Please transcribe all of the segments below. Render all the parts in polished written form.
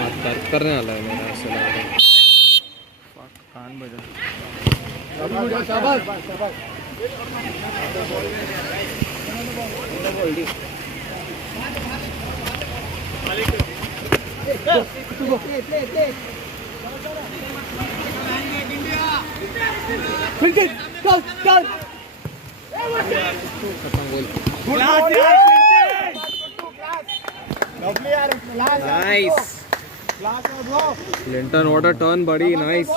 हाथ दर्द करने वाला है मेरा, ऐसे लग रहा है। कान बजा। खत्म goal. Nice Linton, what a turn buddy, nice.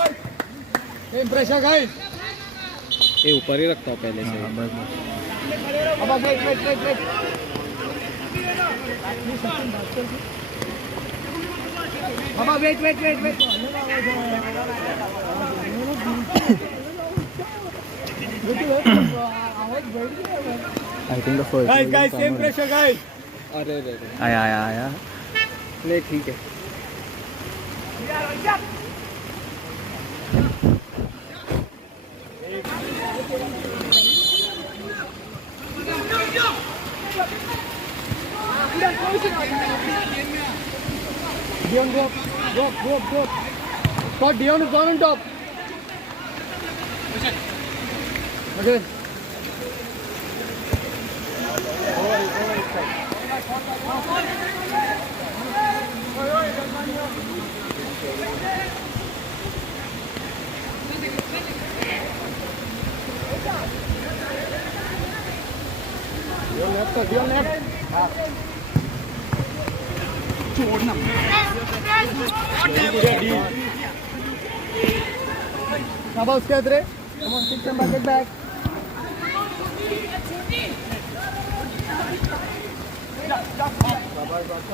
ये ऊपर ही रखता हूँ पहले से। I think the first guys, same pressure, guys. अरे रे रे, आया नहीं ठीक है। Dion, go. Scott, Dion is gone on top. Okay. Dion left. How about Skadre? Come on, kick them back, get back.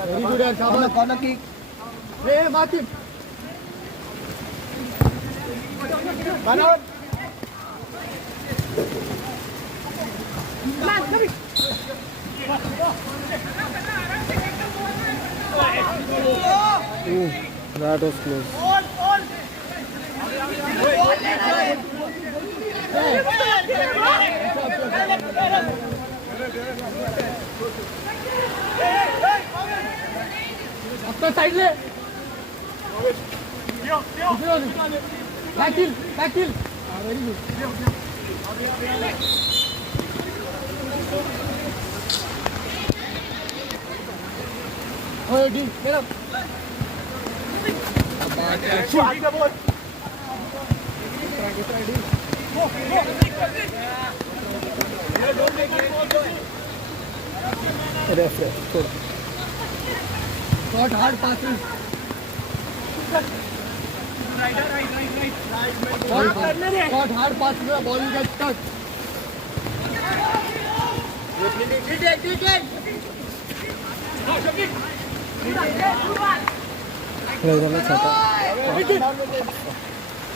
Very good, Shabash. Corner kick. Hey, mark him. Banar. That was close. After side le. Back heel. Very good. Oh, Dean, get up. Short hard passes. Short hard passes, the ball will get stuck.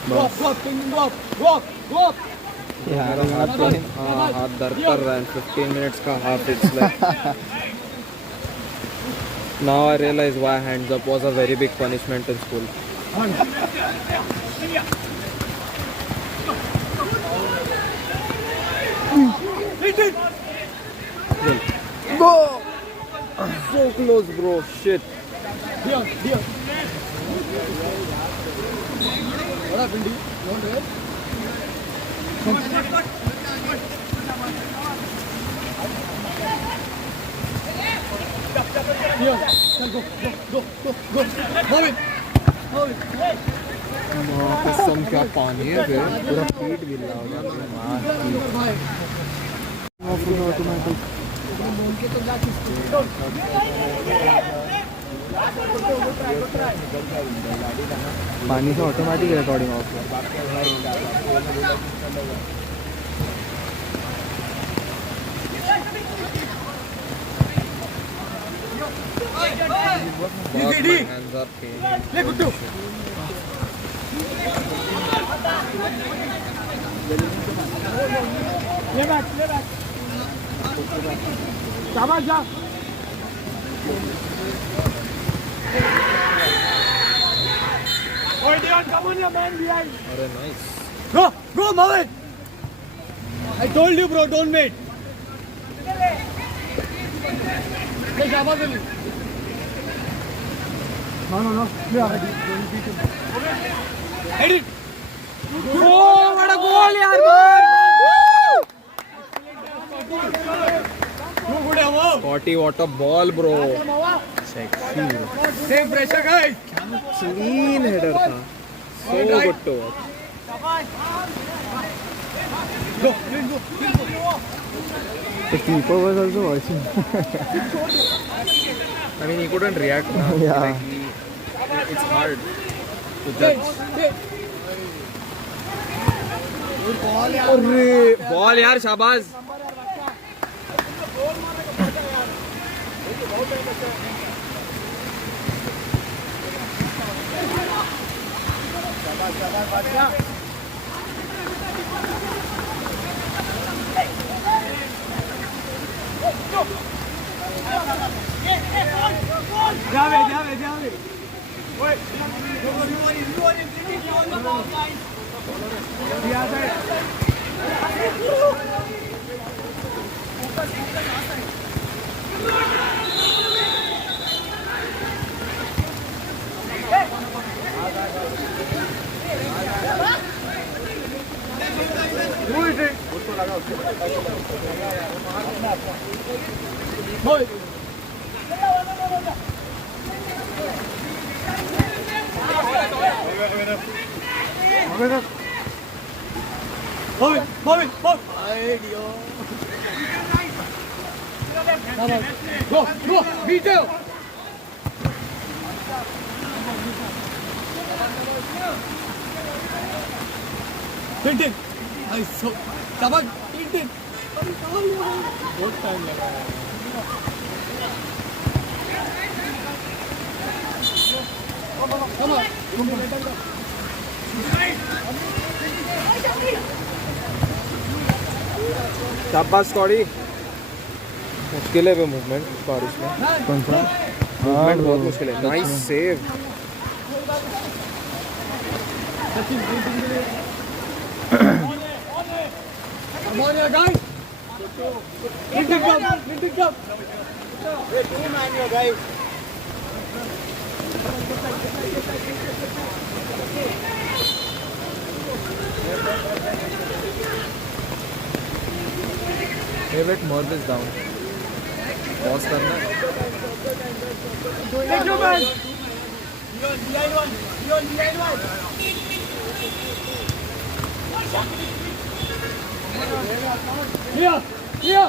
Go up. यार हाथ दर्द कर रहा है। 15 minutes का half it's like. Now I realize why hands up was a very big punishment in school. Go! So close, bro. Shit. Dion. What happened, Dean? You want to help? Dion, go. Move it. कसम क्या पानी है फिर, पूरा पीठ गिल्ला हो जाता है। पानी से ऑटोमेटिक रिकॉर्डिंग ऑफ है। Hands up, ले गुड्डू। ले बैक। शाबाश जा। Oh, Dion, come on, your man behind. अरे nice. Go, Mohammed. I told you, bro, don't wait. ले शाबाश Ali. No. Edit. Oh, what a goal, yaar! Scotty, what a ball, bro. Sexy. Same pressure, guys. Clean header था. So good to watch. The keeper was also watching. I mean, he couldn't react now. Yeah. Like it's hard to judge. अरे ball यार शाबाश. Javi. Wait. Go, beat him. Tintin. Nice. So, come on, Tintin. Good time. Come on. शाबाश Scottie. मुश्किल है वो movement बारिश में. कौन सा? मूवमेंट बहुत मुश्किल है. Nice save. Come on, guys. Tintin, come. Hey, two man, guys. David Merv is down. Pause करना. Take your man. Behind one. Here.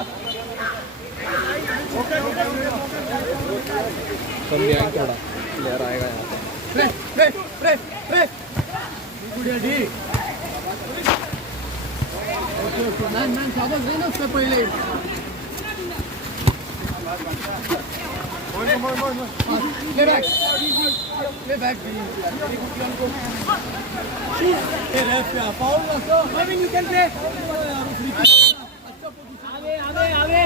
Come behind थोड़ा. प्लेयर आएगा यहाँ पे. Press. Good idea. Okay. Man, शाबाश रहना उससे पहले. Play back. Hey, ref, foul ना so. Marvin, you can play. आवे.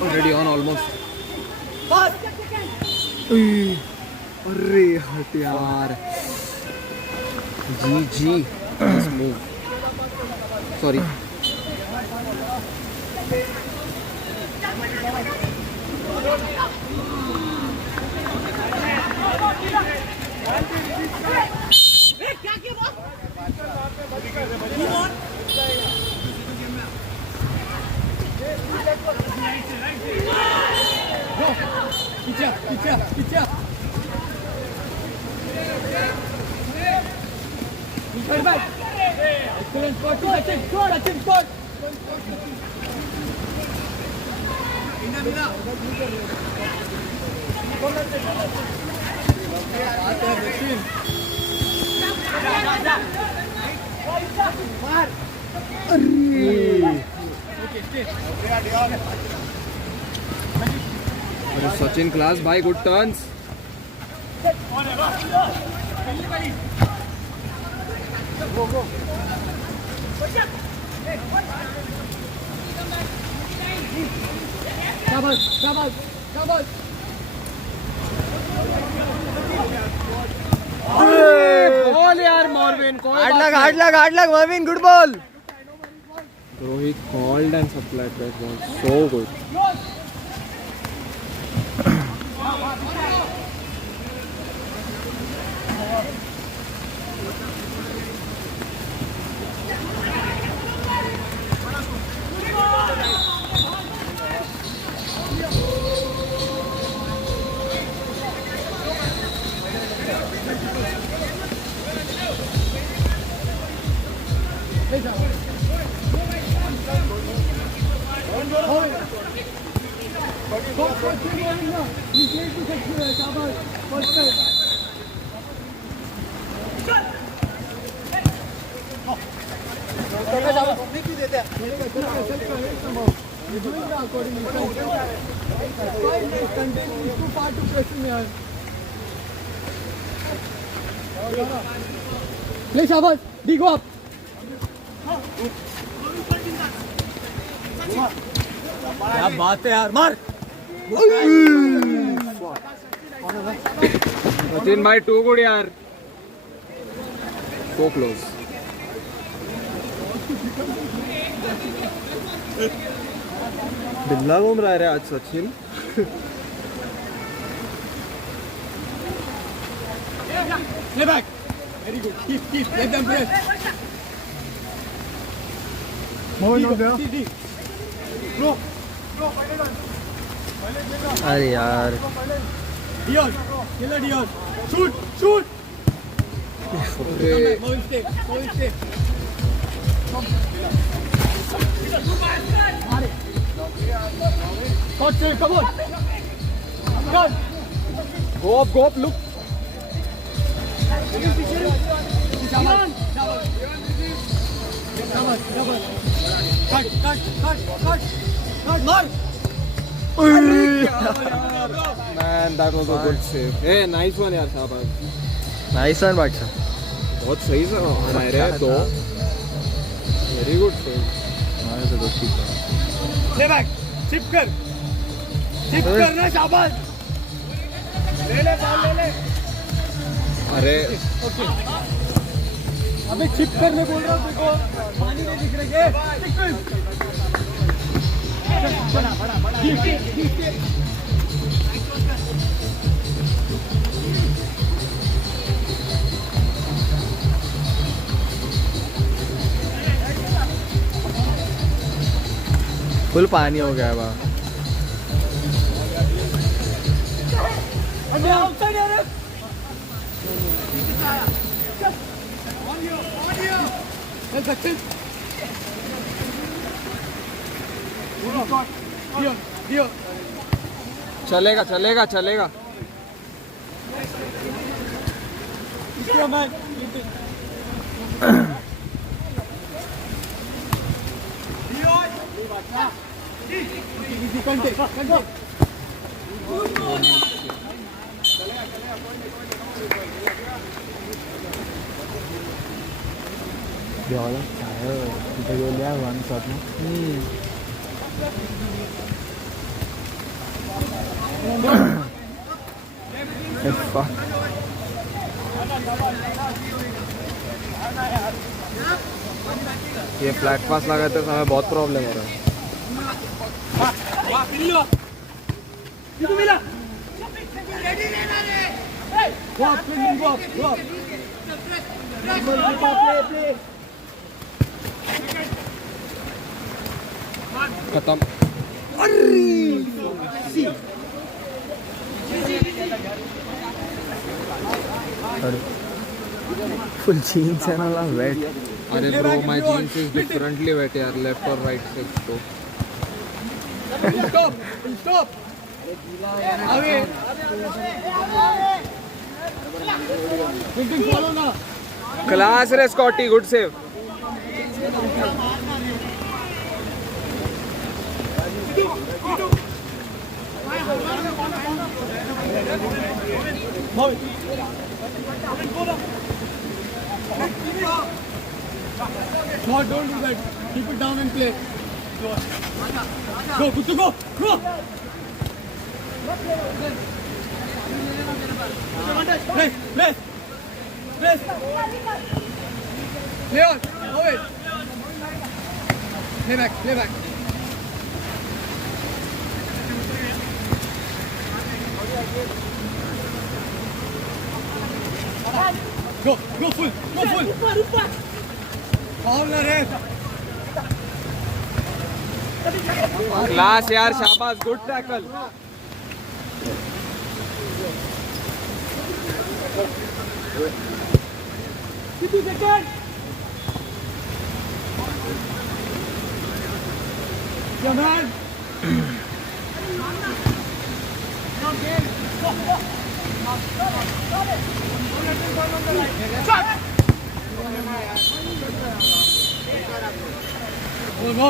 Already on almost. अरे हट यार. GG. Nice move. Sorry. Picture. Turn back. Excellent spot. Score. Sachin class by good turns. Go. Come on. Hard luck, Mervin, good ball. Rohit called and supplied that ball. So good. Play Shabash, D go up. क्या बात है यार, मार. Sachin bhai, too good yaar. So close. बिल्ला घूम रहा है रे आज Sachin. Play back. Very good. Keep. Let them press. Moving on there. Throw. अरे यार. Dion. Killer Dion. Shoot. Moving step. Come on. Go up, look. Cut. Mark. Man, that was a good save. Hey, nice one यार शाबाश. Nice one, बादशाह. बहुत सही से मारे दो. Very good save. हमारे तो दोस्ती था. Play back. Chip करना शाबाश. ले बॉल. अरे अबे चिप करने बोल रहा हूँ देखो, पानी नहीं दिख रही है. फुल पानी हो गया है वहाँ. चलेगा. लिया वन शॉट में. ये फ्लैट पास लगाते समय बहुत प्रॉब्लम हो रहा है. खत्म. फुल जीन्स है ना वेट. अरे bro, my jeans is differently wait यार, लेफ्ट और राइट से तो. Stop. Away. Follow now. Class रे Scotty, good save. No, don't do that. Keep it down and play. Go, good to go. Go. Press. Leon, move it. Play back, play back. Go full, go full. Foul ना रे. Class यार, शाबाश, good tackle. Come on. Go.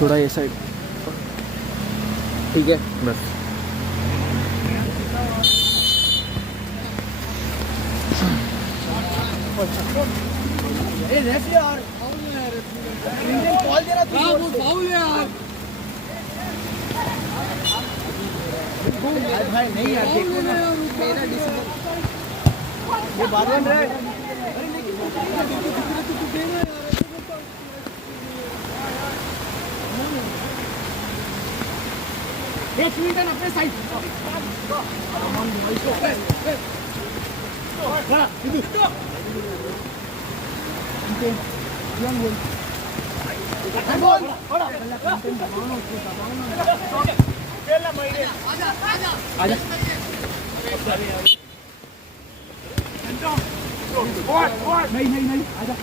थोड़ा ये side. ठीक है बस. ए रेफ यार. इंडियन कॉल दे रहा तू. हां फाउल यार. भाई नहीं यार, देखो ना मेरा डिसीजन. ये बात है. अरे लेकिन तू देना यार. एक मिनट अपने साइड. नहीं आजा.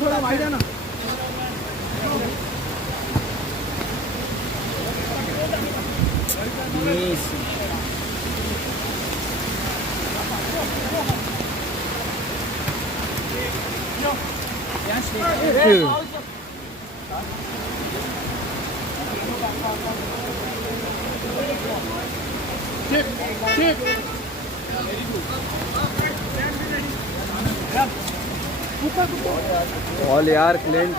थोड़ा वाइड है ना. ऑल यार Clint.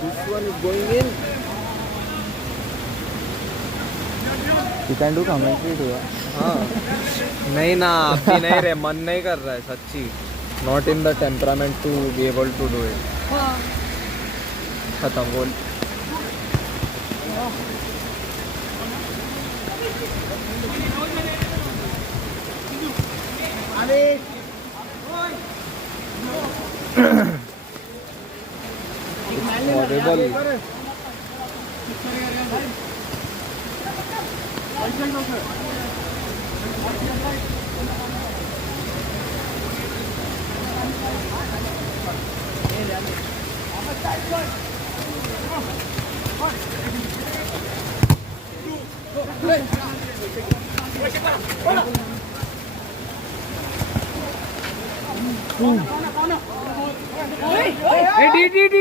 This one is going in. You can do commentary too. हाँ नहीं ना, अभी नहीं रे, मन नहीं कर रहा है सच्ची. Not in the temperament to be able to do it. खत्म बोल. हॉरिबल.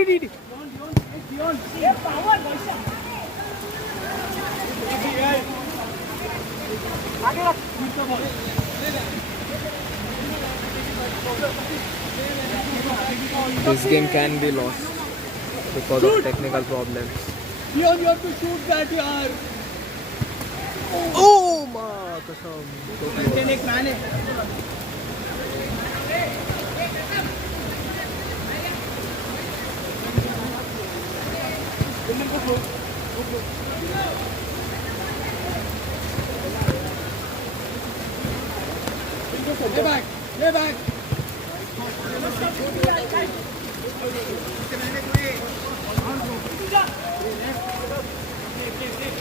डी. This game can be lost because of technical problems. You have to shoot that yaar. Oh my God! एक मैन है. Lay back.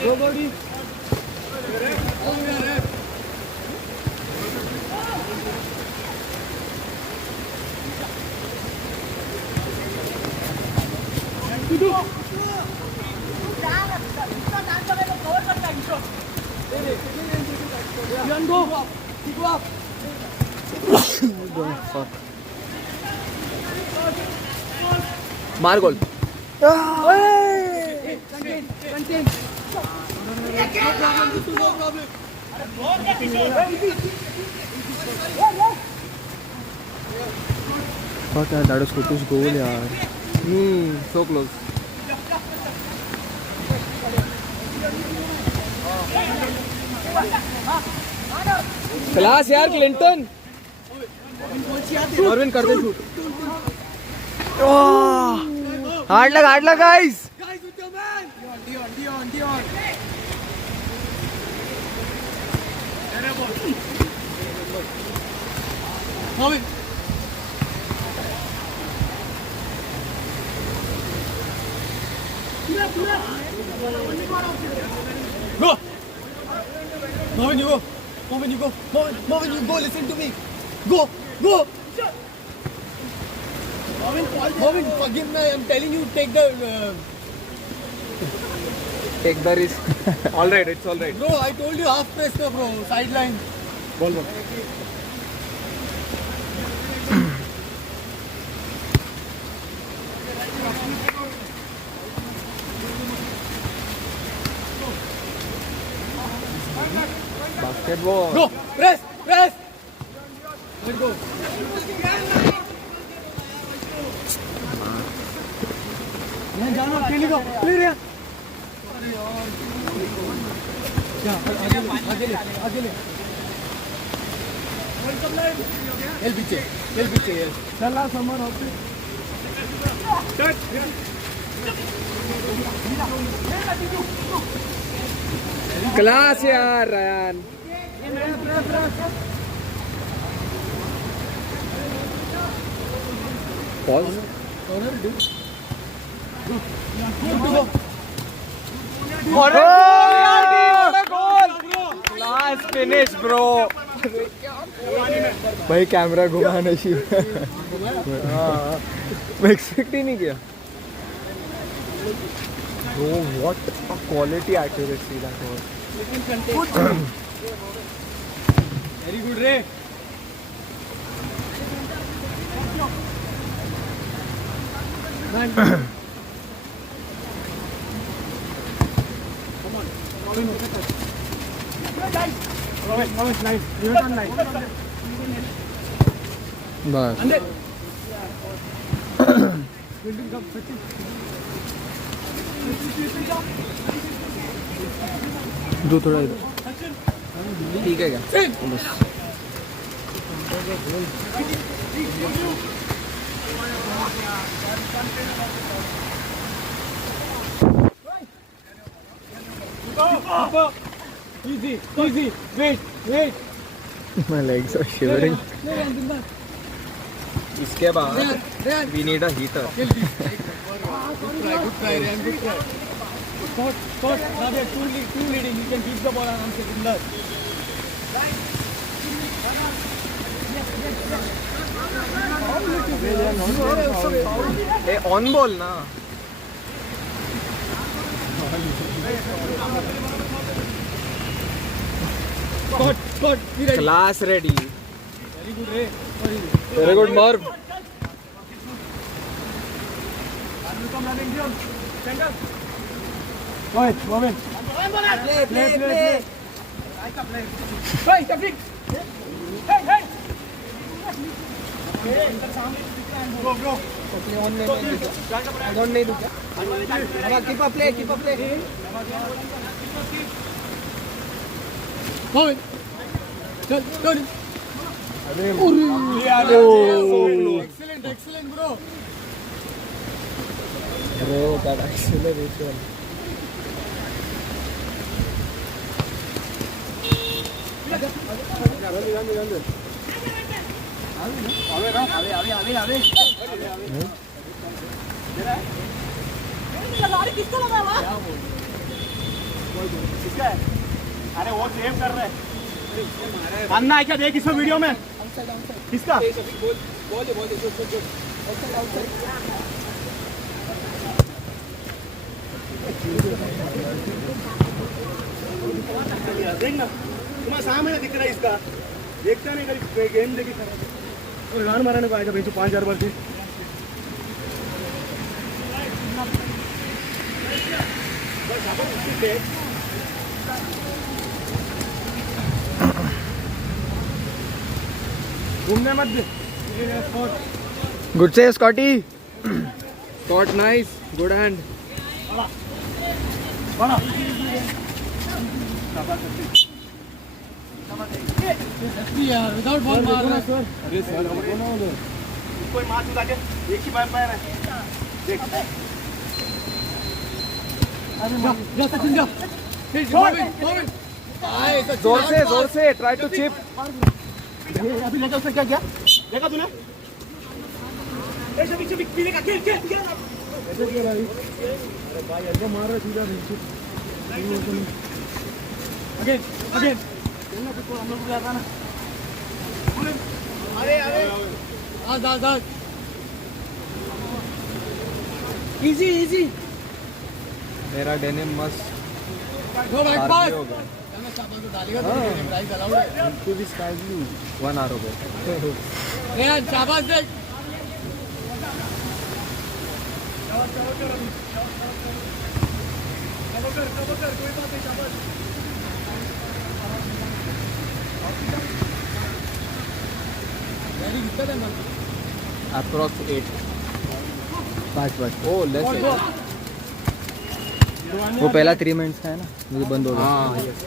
Go body. Go up. Fuck. मार गोल. Contain. No problem. Fuck यार, that was Kutu's goal यार. So close. Class यार Clinton. मॉर्विन कर दे shoot. Hard luck guys. Guys, with your man. Dion. Marvin. Go. Marvin, you go. Marvin, you go. Listen to me. Go. Marvin, forgive me. I'm telling you, take the. Take the risk. All right, it's all right. Bro, I told you half press, na, bro. Sideline. Ball. Basketball. Go. Press. Let's go. जाना अकेले को clear है क्या आगे ले L पीछे चला summer of class यार Ryan. Pause. Nice finish, bro. भाई कैमरा घुमाना चाहिए. मैं एक्सपेक्ट ही नहीं किया. Bro, what a quality accuracy that was. Very good रे बस जो थोड़ा इधर. ठीक है क्या? Easy. Wait. My legs are shivering. इसके बाद we need a heater. Good try, Ryan. Good try. Spot. Now they're two leading. You can keep the ball and answer in that. Hey, on ball na. Spot. Be ready. Class ready. Very good, Ray. Very good, Marv. Go ahead, Marvin. Play. Hey, Kapil. Hey. Go. On नहीं दूँ क्या? Keep up play. Marvin. Good. Excellent, bro. Bro, that acceleration. किसको लगा हुआ? अरे वो save कर रहे हैं. अन्ना है क्या? देख इसमें वीडियो में. किसका? देख ना, तुम्हारा सामने दिख रहा है इसका. देखता नहीं कभी गेम देखी और रन मारने को आएगा भाई 5000 बार से. घूमने मत दे. गुड से Scotty. Scott, nice. Good hand. यार विदाउट बॉल मार रहा है. अरे सर कोई मार चुका के एक ही बार पैर है देख जा सचिन जा. जोर से ट्राई टू चिप. अभी लगा उसने क्या किया देखा तूने ए शबी शबी पीने का खेल खेल खेल ऐसे क्यों भाई? अरे भाई ऐसे मार रहा सीधा नीचे. अगेन अगेन खेलना कुछ हम लोग लगा ना अरे अरे आ इजी इजी. मेरा डेनिम मस्त गो बैक RP पास. हो गया. चाबा तो डालेगा तो प्राइस अलाउड है. इनको भी स्काई ब्लू 1 hour हो गया. यार शाबाश देख. Approx 8. 5. Oh, less. वो पहला 3 मिनट्स का है ना, मुझे बंद हो गया. हाँ yes.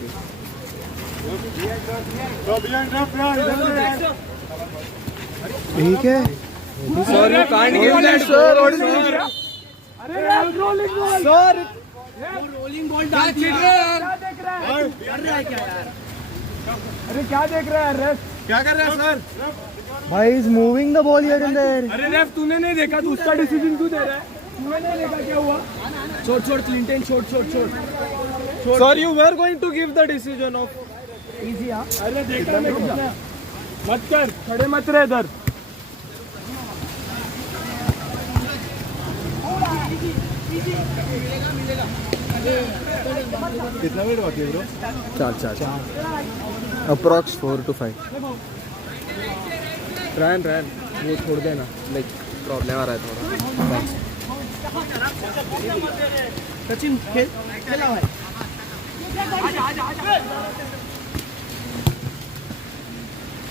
ठीक है. Sir, you can't give that. Sir, what is rolling ball डाल चिट रहे यार. कर रहा है क्या यार. अरे क्या देख रहा है रेफ क्या कर रहा है सर भाई is moving the ball here and there. अरे रेफ तूने नहीं देखा तू उसका डिसीजन क्यों दे रहा है तूने नहीं देखा क्या हुआ छोड़ क्लिंटन छोड़. Sir, you were going to give the decision of. Easy हां. अरे देख रहा मैं मत कर खड़े मत रहे इधर कितना वेट बाकी है ब्रो? 4. Approx 4 to 5. रैन वो छोड़ देना. लाइक प्रॉब्लम आ रहा है थोड़ा. सचिन खेला भाई.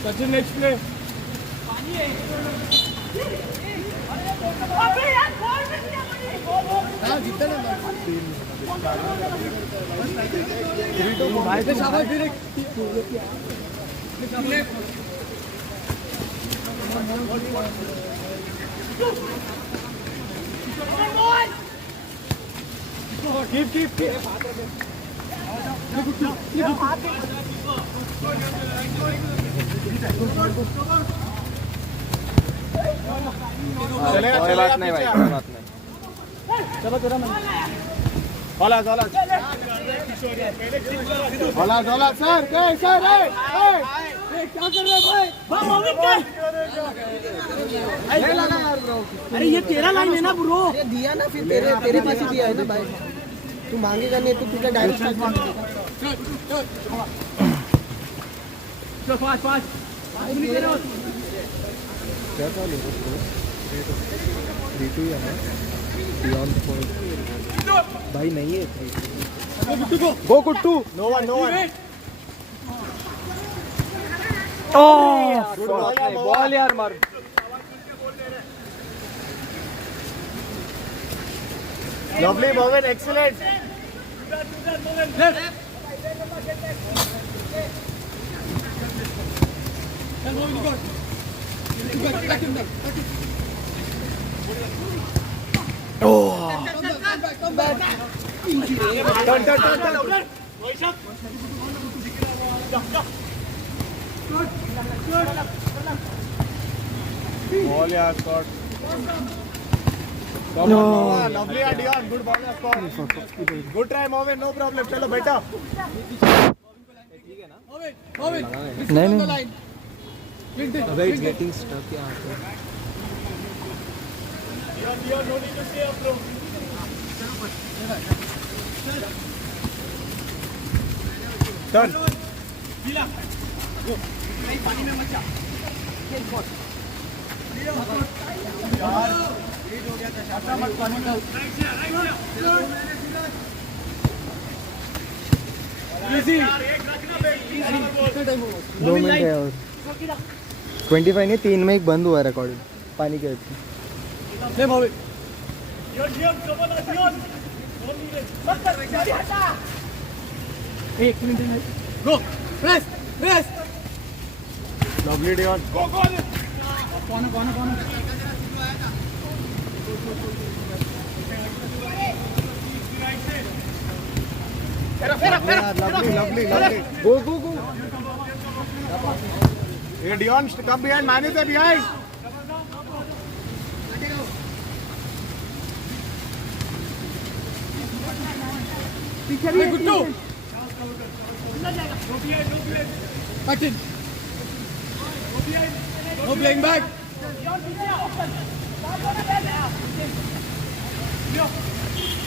सचिन नेक्स्ट प्ले हां जीतते ना भाई से शाबाश डायरेक्ट. कीप चलेगा कोई बात नहीं भाई, कोई बात नहीं. चलो तेरा मन. होला सर क्या कर रहे भाई. अरे ये तेरा लाइन है ना ब्रो. दिया ना फिर तेरे पास ही दिया है ना भाई. तू मांगेगा नहीं तो तुझे डायरेक्ट चल फास्ट क्या चालू है उसको? 3-2 है ना? Beyond the point. भाई नहीं है 3-2. Go Kuttu. No one ball यार मार. लवली मोमेंट एक्सीलेंट बॉल यार शॉट लवली डियन good ball Scott good try moment no problem चलो बेटा नहीं अबे it's getting stuck यहाँ पे. टर्न दो मिनट है और 25 नहीं 3 में एक बंद हुआ रिकॉर्ड. पानी के अच्छी ले भावे एक मिनट गो प्रेस प्रेस Lovely Dion. कौन Lovely. go Hey Dion, come behind. Man is there behind. Guddu cut in know playing back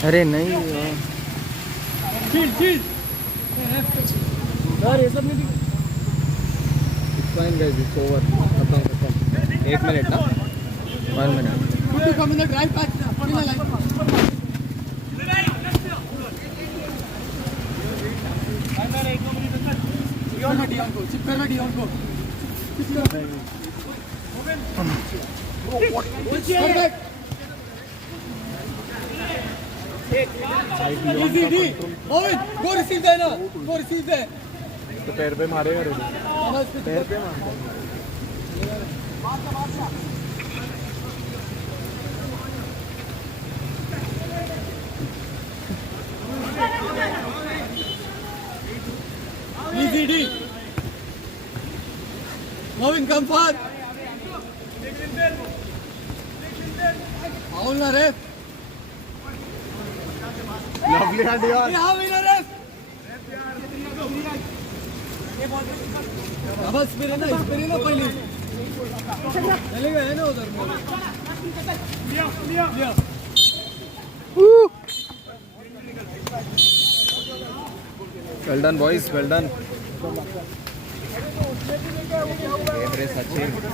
अरे नहीं फील्ड यार ये सब नहीं Fine guys, it's over. खत्म. 8 minutes ना? 1 minute. Guddu come in the drive back in the line Dion को chip करना डियोन को Easy D. Owen, go receive there now. Go receive there. तो पैर पे मारेगा रे. पैर पे मार Easy D. Owen, come far. Foul na ref. Lovely Dion. यहाँ भी ना ref. अब इस पे ना पहले चलेगा है ना उधर लिया Well done boys, well done. Sachin.